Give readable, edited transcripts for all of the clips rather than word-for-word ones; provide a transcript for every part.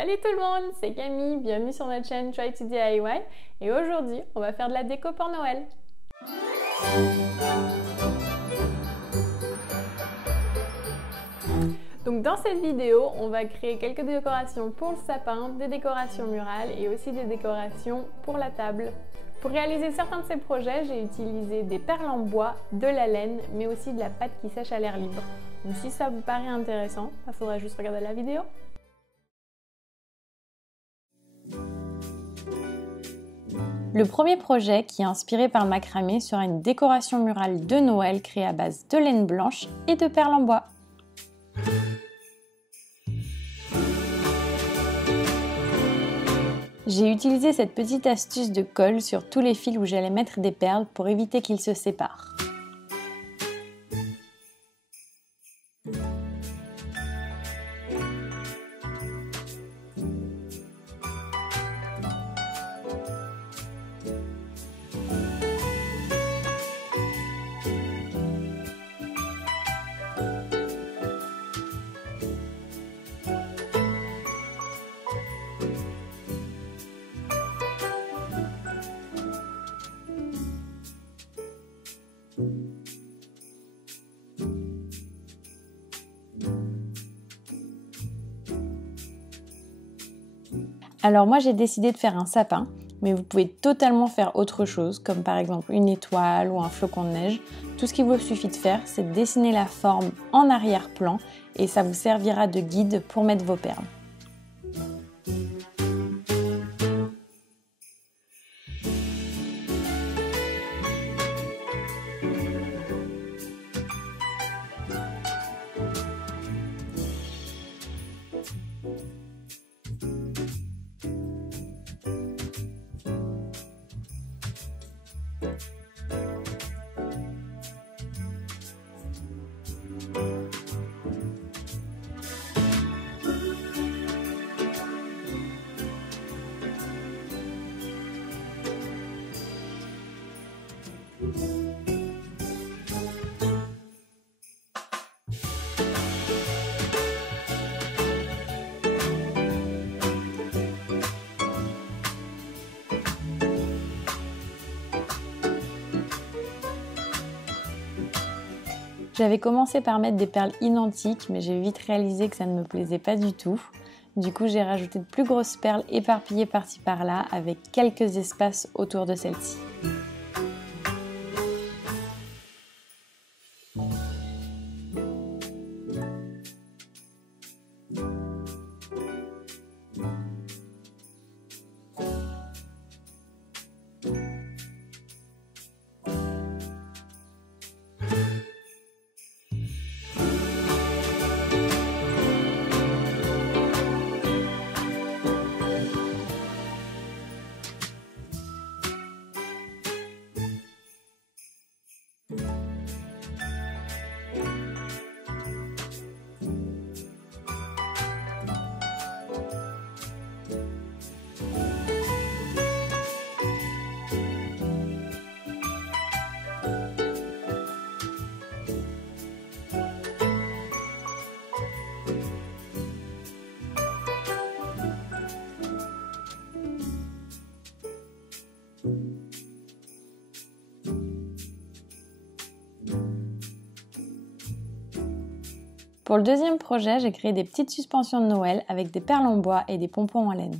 Salut tout le monde, c'est Camille, bienvenue sur notre chaîne Try to DIY et aujourd'hui on va faire de la déco pour Noël. Donc dans cette vidéo, on va créer quelques décorations pour le sapin, des décorations murales et aussi des décorations pour la table. Pour réaliser certains de ces projets, j'ai utilisé des perles en bois, de la laine, mais aussi de la pâte qui sèche à l'air libre. Donc si ça vous paraît intéressant, il faudra juste regarder la vidéo. Le premier projet, qui est inspiré par le macramé, sera une décoration murale de Noël créée à base de laine blanche et de perles en bois. J'ai utilisé cette petite astuce de colle sur tous les fils où j'allais mettre des perles pour éviter qu'ils se séparent. Alors moi j'ai décidé de faire un sapin, mais vous pouvez totalement faire autre chose, comme par exemple une étoile ou un flocon de neige. Tout ce qu'il vous suffit de faire, c'est de dessiner la forme en arrière-plan et ça vous servira de guide pour mettre vos perles. J'avais commencé par mettre des perles identiques, mais j'ai vite réalisé que ça ne me plaisait pas du tout. Du coup, j'ai rajouté de plus grosses perles éparpillées par-ci par-là, avec quelques espaces autour de celles-ci. Pour le deuxième projet, j'ai créé des petites suspensions de Noël avec des perles en bois et des pompons en laine.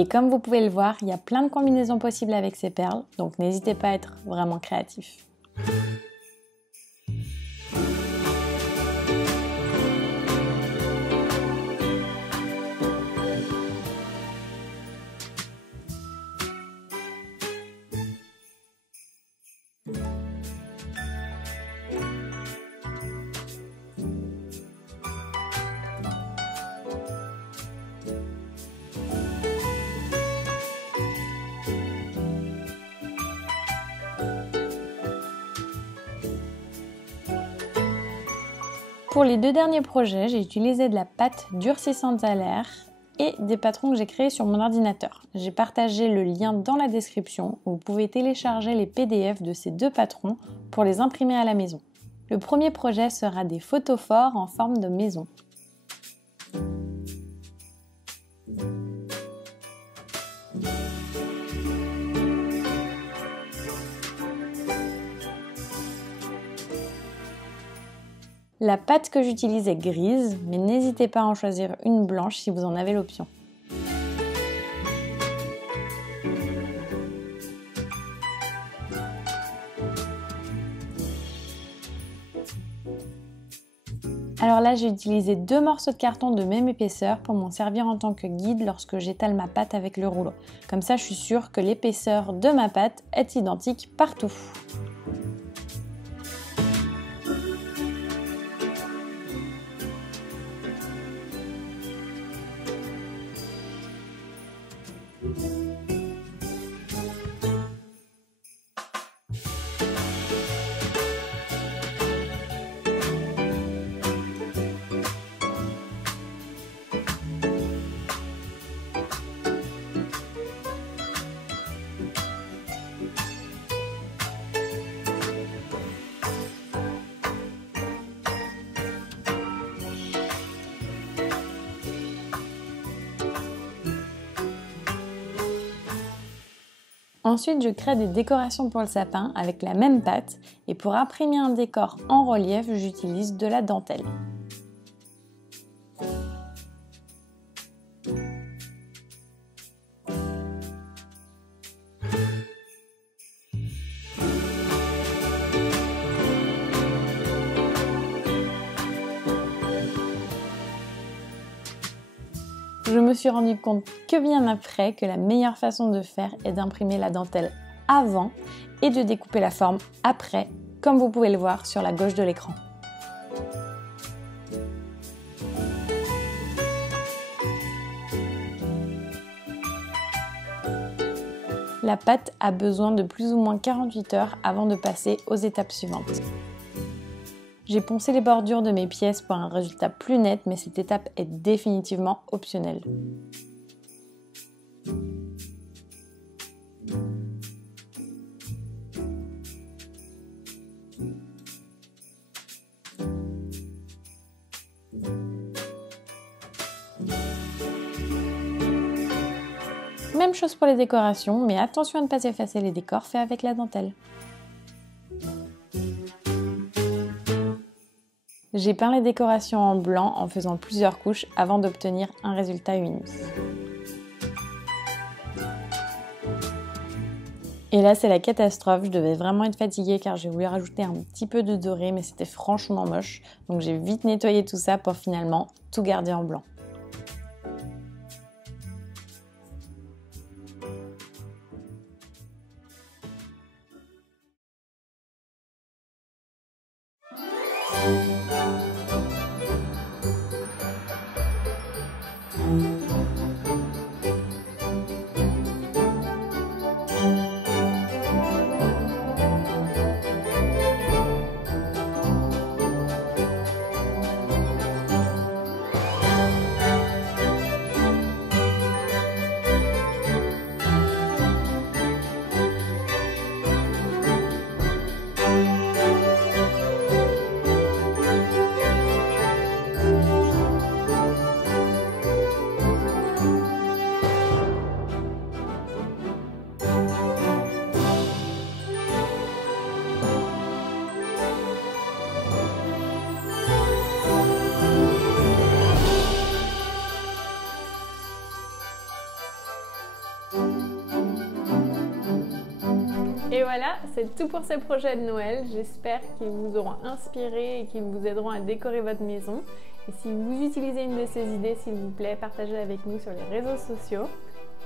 Et comme vous pouvez le voir, il y a plein de combinaisons possibles avec ces perles, donc n'hésitez pas à être vraiment créatif. Pour les deux derniers projets, j'ai utilisé de la pâte durcissante à l'air et des patrons que j'ai créés sur mon ordinateur. J'ai partagé le lien dans la description où vous pouvez télécharger les PDF de ces deux patrons pour les imprimer à la maison. Le premier projet sera des photophores en forme de maison. La pâte que j'utilise est grise, mais n'hésitez pas à en choisir une blanche si vous en avez l'option. Alors là, j'ai utilisé 2 morceaux de carton de même épaisseur pour m'en servir en tant que guide lorsque j'étale ma pâte avec le rouleau. Comme ça, je suis sûre que l'épaisseur de ma pâte est identique partout. Ensuite, je crée des décorations pour le sapin avec la même pâte et pour imprimer un décor en relief, j'utilise de la dentelle. Je me suis rendu compte que bien après que la meilleure façon de faire est d'imprimer la dentelle avant et de découper la forme après, comme vous pouvez le voir sur la gauche de l'écran. La pâte a besoin de plus ou moins 48 heures avant de passer aux étapes suivantes. J'ai poncé les bordures de mes pièces pour un résultat plus net, mais cette étape est définitivement optionnelle. Même chose pour les décorations, mais attention à ne pas effacer les décors faits avec la dentelle. J'ai peint les décorations en blanc en faisant plusieurs couches avant d'obtenir un résultat uni. Et là, c'est la catastrophe. Je devais vraiment être fatiguée car j'ai voulu rajouter un petit peu de doré, mais c'était franchement moche. Donc j'ai vite nettoyé tout ça pour finalement tout garder en blanc. Et voilà, c'est tout pour ces projets de Noël. J'espère qu'ils vous auront inspiré et qu'ils vous aideront à décorer votre maison. Et si vous utilisez une de ces idées, s'il vous plaît, partagez avec nous sur les réseaux sociaux.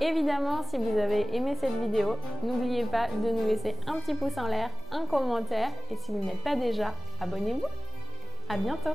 Évidemment, si vous avez aimé cette vidéo, n'oubliez pas de nous laisser un petit pouce en l'air, un commentaire et si vous n'êtes pas déjà, abonnez-vous. À bientôt!